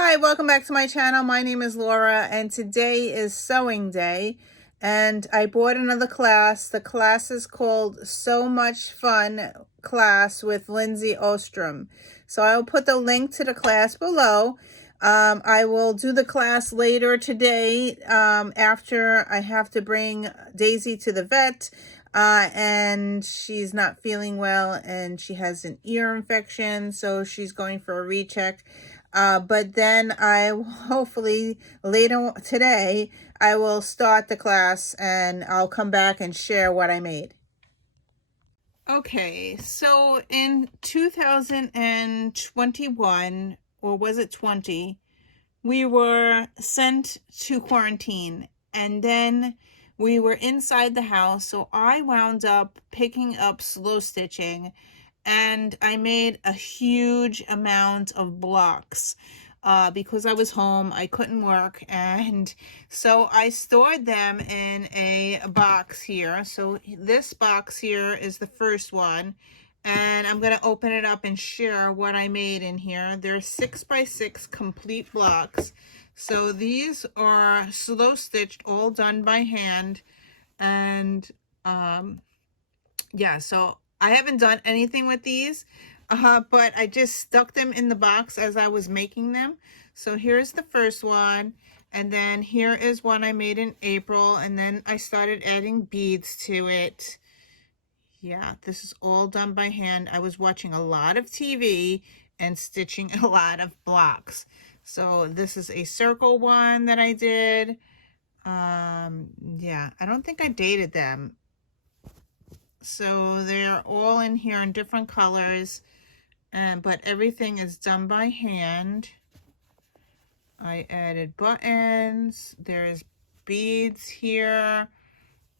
Hi, welcome back to my channel. My name is Laura and today is sewing day and I bought another class. The class is called So Much Fun Class with Lindsay Ostrom. So I will put the link to the class below. I will do the class later today after I have to bring Daisy to the vet and she's not feeling well and she has an ear infection, so she's going for a recheck. But then I hopefully later today, I will start the class and I'll come back and share what I made. Okay, so in 2021, or was it 20, we were sent to quarantine and then we were inside the house. So I wound up picking up slow stitching and I made a huge amount of blocks because I was home, I couldn't work, and so I stored them in a box here. So this box here is the first one, and I'm going to open it up and share what I made in here. They're 6x6 complete blocks. So these are slow stitched, all done by hand, and yeah, so I haven't done anything with these, but I just stuck them in the box as I was making them. So here's the first one, and then here is one I made in April, and then I started adding beads to it. Yeah, this is all done by hand. I was watching a lot of TV and stitching a lot of blocks. So this is a circle one that I did. Yeah, I don't think I dated them. So they're all in here in different colors, but everything is done by hand. I added buttons. There's beads here.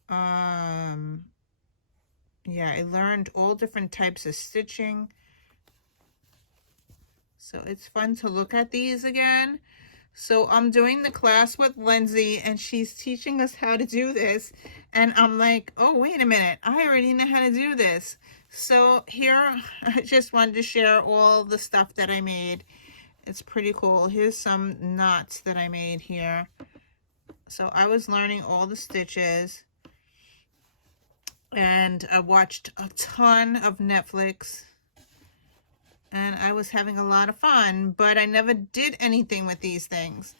Yeah, I learned all different types of stitching. So it's fun to look at these again. So I'm doing the class with Lindsay and she's teaching us how to do this. And I'm like, oh, wait a minute. I already know how to do this. So here, I just wanted to share all the stuff that I made. It's pretty cool. Here's some knots that I made here. So I was learning all the stitches. And I watched a ton of Netflix. And I was having a lot of fun, but I never did anything with these things.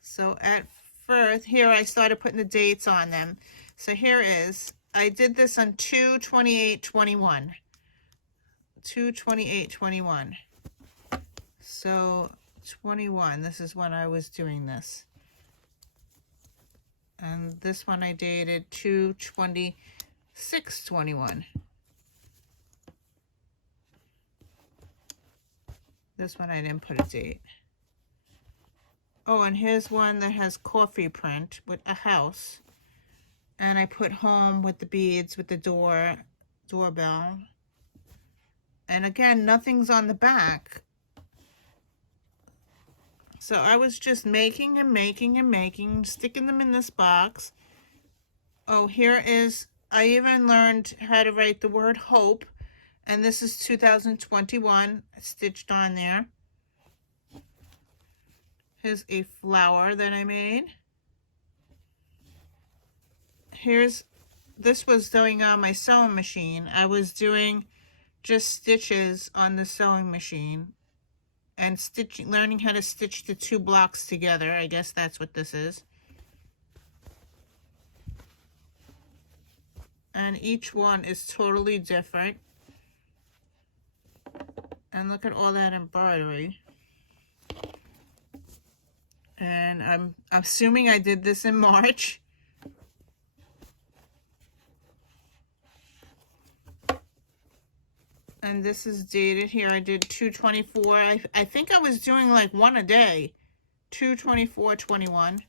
So at first, here I started putting the dates on them. So here is, I did this on 2/28/21. 2/28/21. So 21, this is when I was doing this. And this one I dated 2/26/21. This one I didn't put a date. Oh, and here's one that has coffee print with a house. And I put home with the beads with the doorbell. And again, nothing's on the back. So I was just making and making and making, sticking them in this box. Oh, here is, I even learned how to write the word hope. And this is 2021, stitched on there. Here's a flower that I made. This was going on my sewing machine. I was doing just stitches on the sewing machine and learning how to stitch the two blocks together. I guess that's what this is. And each one is totally different. And look at all that embroidery. And I'm assuming I did this in March. And this is dated here. I did 2/24. I think I was doing like one a day. 2/24/21.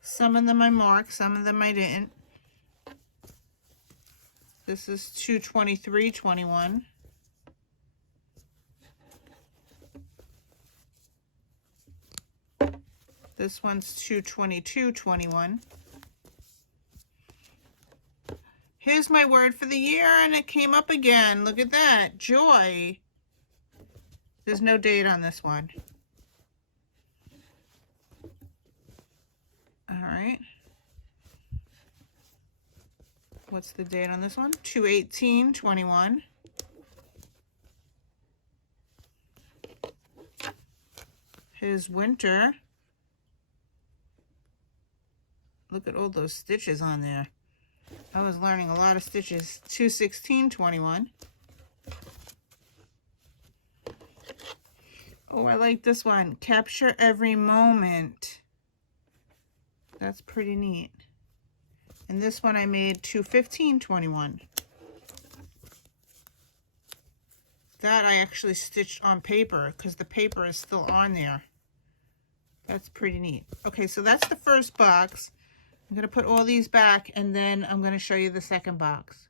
Some of them I marked, some of them I didn't. This is 2/23/21. This one's 2/22/21. Here's my word for the year, and it came up again. Look at that. Joy. There's no date on this one. All right. What's the date on this one? 2/18/21. Here's winter. Look at all those stitches on there. I was learning a lot of stitches. 2/16/21. Oh, I like this one. Capture every moment. That's pretty neat. And this one I made 2/15/21. That I actually stitched on paper because the paper is still on there. That's pretty neat. Okay, so that's the first box. I'm going to put all these back and then I'm going to show you the second box.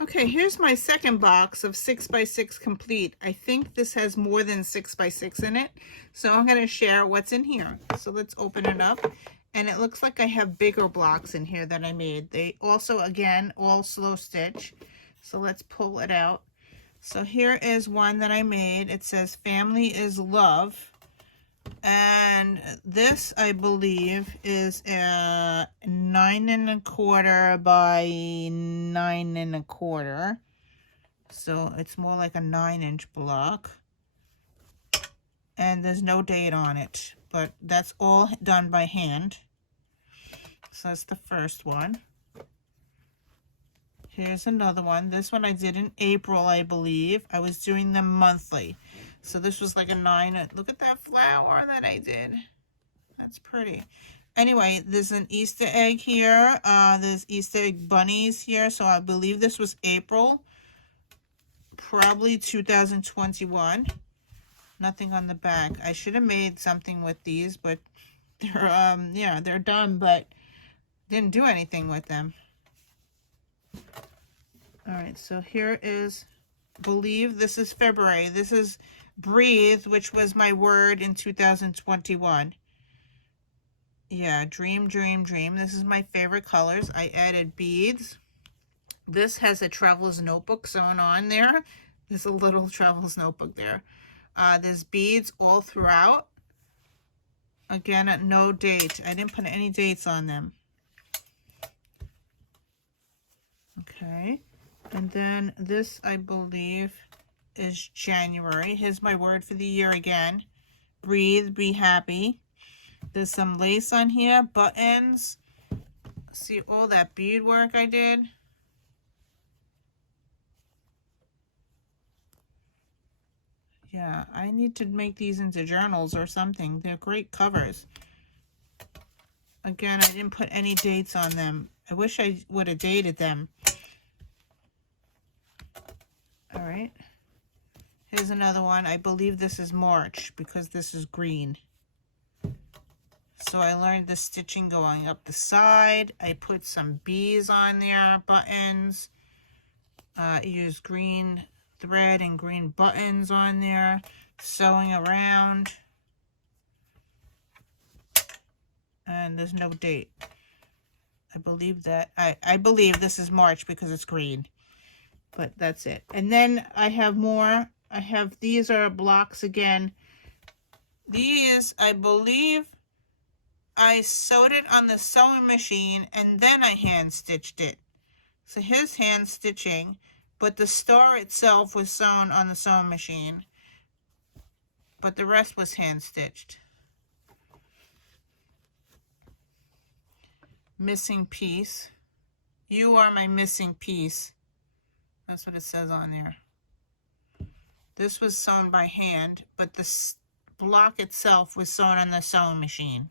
Okay, here's my second box of 6x6 complete. I think this has more than 6x6 in it, so I'm going to share what's in here. So let's open it up. And it looks like I have bigger blocks in here that I made. They also, again, all slow stitch. So let's pull it out. So here is one that I made. It says family is love. And this, I believe, is a 9 1/4 by 9 1/4. So it's more like a 9-inch block. And there's no date on it, but that's all done by hand. So that's the first one. Here's another one. This one I did in April, I believe. I was doing them monthly. So this was like a 9. Look at that flower that I did. That's pretty. Anyway, there's an Easter egg here. There's Easter egg bunnies here. So I believe this was April. Probably 2021. Nothing on the back. I should have made something with these, but they're yeah, they're done, but didn't do anything with them. All right, so here is believe. This is February. This is breathe, which was my word in 2021. Yeah, dream, dream, dream. This is my favorite colors. I added beads. This has a traveler's notebook sewn on there. There's a little traveler's notebook there. There's beads all throughout. Again, no date. I didn't put any dates on them. Okay. And then this, I believe, is January. Here's my word for the year again. Breathe, be happy. There's some lace on here, buttons. See all that beadwork I did? Yeah, I need to make these into journals or something. They're great covers. Again, I didn't put any dates on them. I wish I would have dated them. All right. Here's another one. I believe this is March because this is green. So I learned the stitching going up the side. I put some bees on there, buttons. Used green thread and green buttons on there. Sewing around. And there's no date. I believe that. I believe this is March because it's green. But that's it. And then I have more. I have, these are blocks again. These, I believe, I sewed it on the sewing machine and then I hand stitched it. So here's hand stitching, but the star itself was sewn on the sewing machine, but the rest was hand stitched. Missing piece. You are my missing piece. That's what it says on there. This was sewn by hand, but the block itself was sewn on the sewing machine.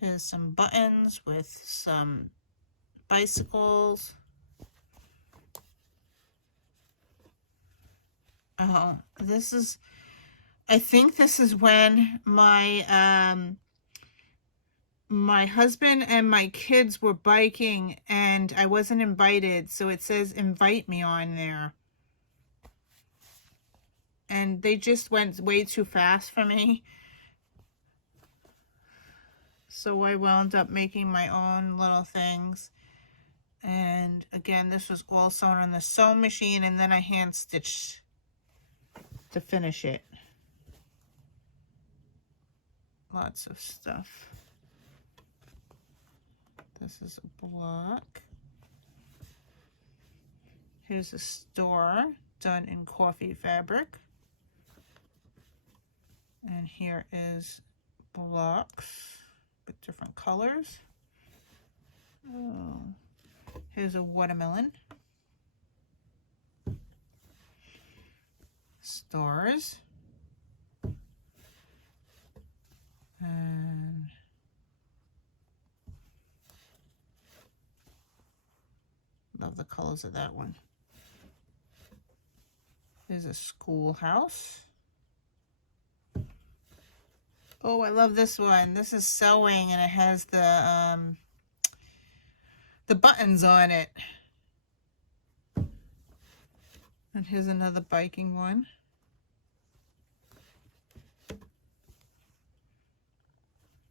Here's some buttons with some bicycles. Oh, this is, I think this is when my my husband and my kids were biking and I wasn't invited, so it says invite me on there. And they just went way too fast for me. So I wound up making my own little things. And again, this was all sewn on the sewing machine, and then I hand stitched to finish it. Lots of stuff. This is a block. Here's a store done in coffee fabric. And here is blocks with different colors. Oh, here's a watermelon. Stars. And love the colors of that one. Here's a schoolhouse. Oh, I love this one. This is sewing, and it has the buttons on it. And here's another biking one.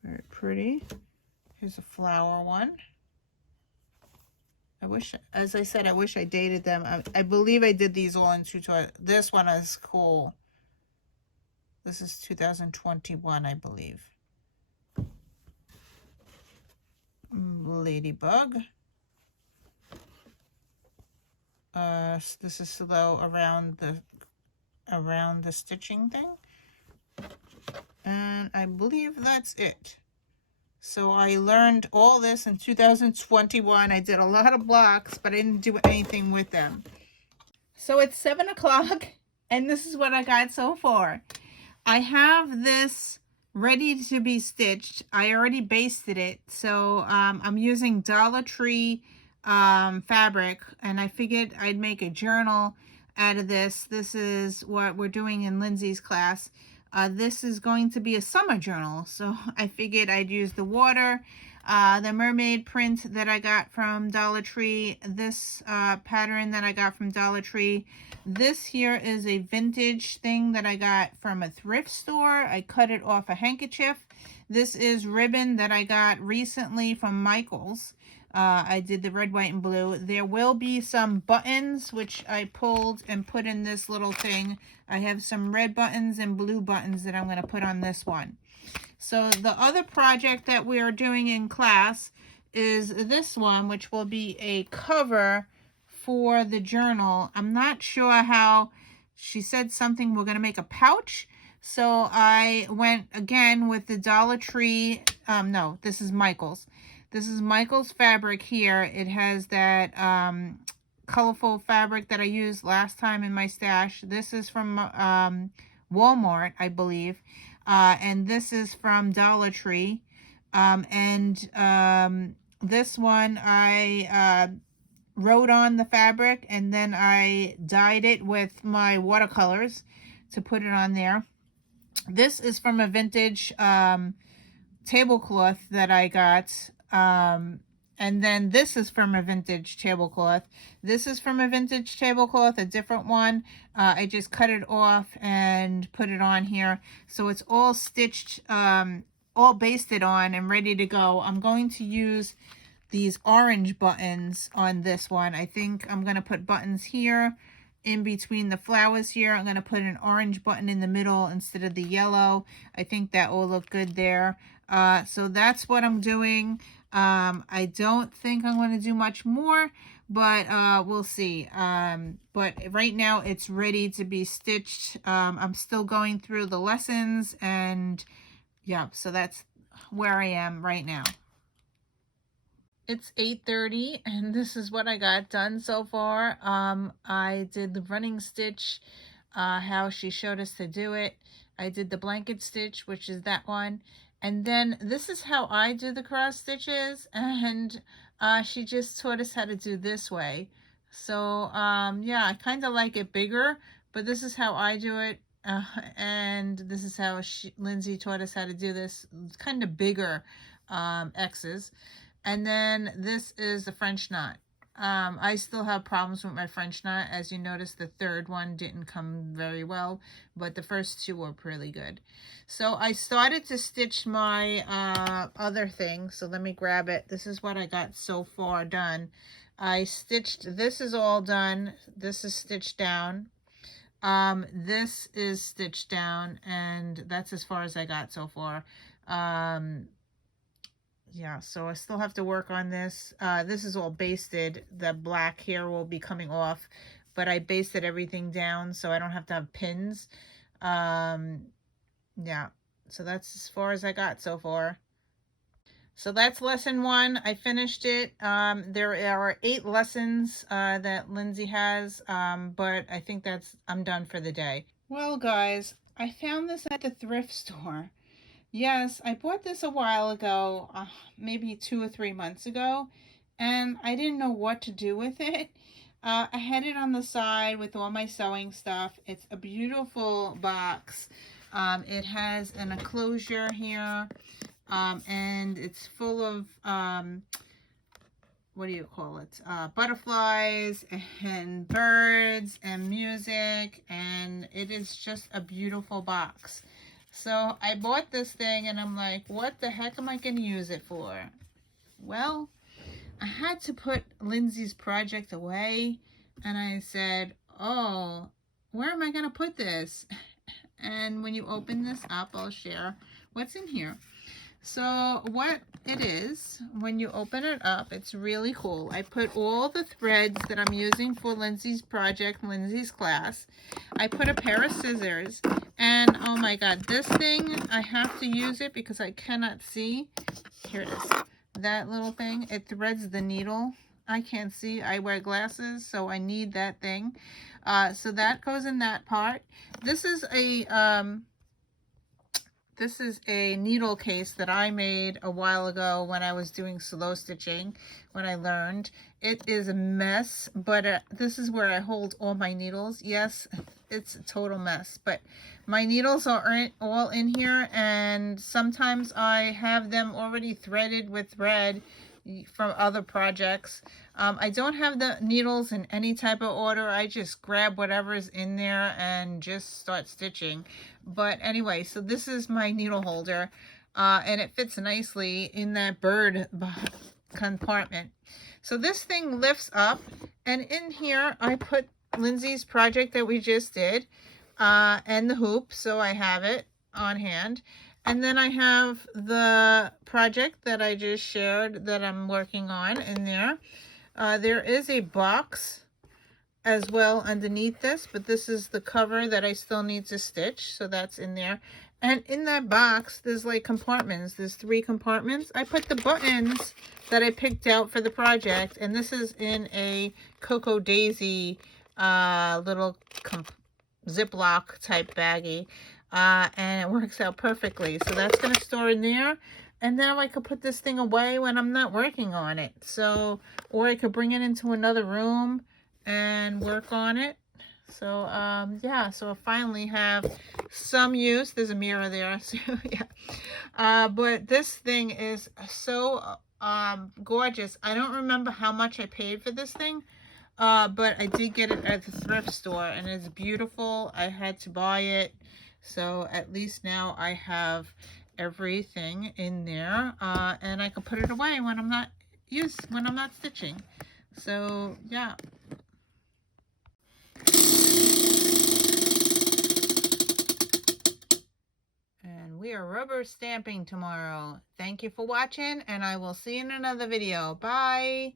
Very pretty. Here's a flower one. I wish, as I said, I wish I dated them. I believe I did these all in tutorial. This one is cool. This is 2021, I believe. Ladybug. This is slow around the stitching thing. And I believe that's it. So I learned all this in 2021. I did a lot of blocks, but I didn't do anything with them. So it's 7 o'clock, and this is what I got so far. I have this ready to be stitched. I already basted it. So I'm using Dollar Tree fabric, and I figured I'd make a journal out of this. This is what we're doing in Lindsay's class. This is going to be a summer journal, so I figured I'd use the water, the mermaid print that I got from Dollar Tree, this pattern that I got from Dollar Tree. This here is a vintage thing that I got from a thrift store. I cut it off a handkerchief. This is ribbon that I got recently from Michael's. I did the red, white, and blue. There will be some buttons, which I pulled and put in this little thing. I have some red buttons and blue buttons that I'm going to put on this one. So the other project that we are doing in class is this one, which will be a cover for the journal. I'm not sure how. She said something, we're going to make a pouch. So I went again with the Dollar Tree. No, this is Michael's. This is Michael's fabric here. It has that colorful fabric that I used last time in my stash. This is from Walmart, I believe. And this is from Dollar Tree. This one I wrote on the fabric, and then I dyed it with my watercolors to put it on there. This is from a vintage tablecloth that I got. And then this is from a vintage tablecloth. This is from a vintage tablecloth, a different one. I just cut it off and put it on here. So it's all stitched, all basted on and ready to go. I'm going to use these orange buttons on this one. I think I'm going to put buttons here in between the flowers here. I'm going to put an orange button in the middle instead of the yellow. I think that will look good there. So that's what I'm doing. I don't think I'm going to do much more, but we'll see. But right now it's ready to be stitched. I'm still going through the lessons, and yeah, so that's where I am right now. It's 8:30, and this is what I got done so far. I did the running stitch, how she showed us to do it. I did the blanket stitch, which is that one. And then this is how I do the cross stitches, and she just taught us how to do this way. So yeah, I kind of like it bigger, but this is how I do it. And this is how Lindsay taught us how to do this. It's kind of bigger X's. And then this is the French knot. I still have problems with my French knot. As you notice, the third one didn't come very well, but the first two were pretty good. So I started to stitch my other thing. So let me grab it. This is what I got so far done. I stitched, this is all done. This is stitched down. This is stitched down, and that's as far as I got so far. Yeah, so I still have to work on this. This is all basted. The black here will be coming off, but I basted everything down so I don't have to have pins. Yeah, so that's as far as I got so far. So that's lesson 1. I finished it. There are 8 lessons that Lindsay has, but I think I'm done for the day. Well, guys, I found this at the thrift store. Yes, I bought this a while ago, maybe 2 or 3 months ago, and I didn't know what to do with it. I had it on the side with all my sewing stuff. It's a beautiful box. It has an enclosure here, and it's full of, what do you call it? Butterflies and birds and music, and it is just a beautiful box. So I bought this thing and I'm like, what the heck am I going to use it for? Well, I had to put Lindsay's project away, and I said, oh, where am I going to put this? And when you open this up, I'll share what's in here. So what it is, when you open it up, it's really cool. I put all the threads that I'm using for Lindsay's project, Lindsay's class. I put a pair of scissors, and oh my god, this thing, I have to use it because I cannot see. Here it is. That little thing, it threads the needle. I can't see. I wear glasses, so I need that thing. So that goes in that part. This is a needle case that I made a while ago when I was doing slow stitching, when I learned. It is a mess, but this is where I hold all my needles. Yes, it's a total mess, but my needles are all in here, and sometimes I have them already threaded with thread from other projects. I don't have the needles in any type of order. I just grab whatever's in there and just start stitching. But anyway, so this is my needle holder, and it fits nicely in that bird compartment. So this thing lifts up, and in here I put Lindsay's project that we just did, and the hoop, so I have it on hand. And then I have the project that I just shared that I'm working on in there. There is a box as well underneath this, but this is the cover that I still need to stitch, so that's in there. And in that box, there's like compartments. There's 3 compartments. I put the buttons that I picked out for the project, and this is in a Cocoa Daisy little Ziploc type baggie. And it works out perfectly. So that's going to store in there. And now I could put this thing away when I'm not working on it. So, or I could bring it into another room and work on it. So, yeah, so I finally have some use. There's a mirror there. So, yeah. But this thing is so gorgeous. I don't remember how much I paid for this thing. But I did get it at the thrift store, and it's beautiful. I had to buy it. So at least now I have everything in there, and I can put it away when I'm not stitching. So yeah. And we are rubber stamping tomorrow. Thank you for watching, and I will see you in another video. Bye.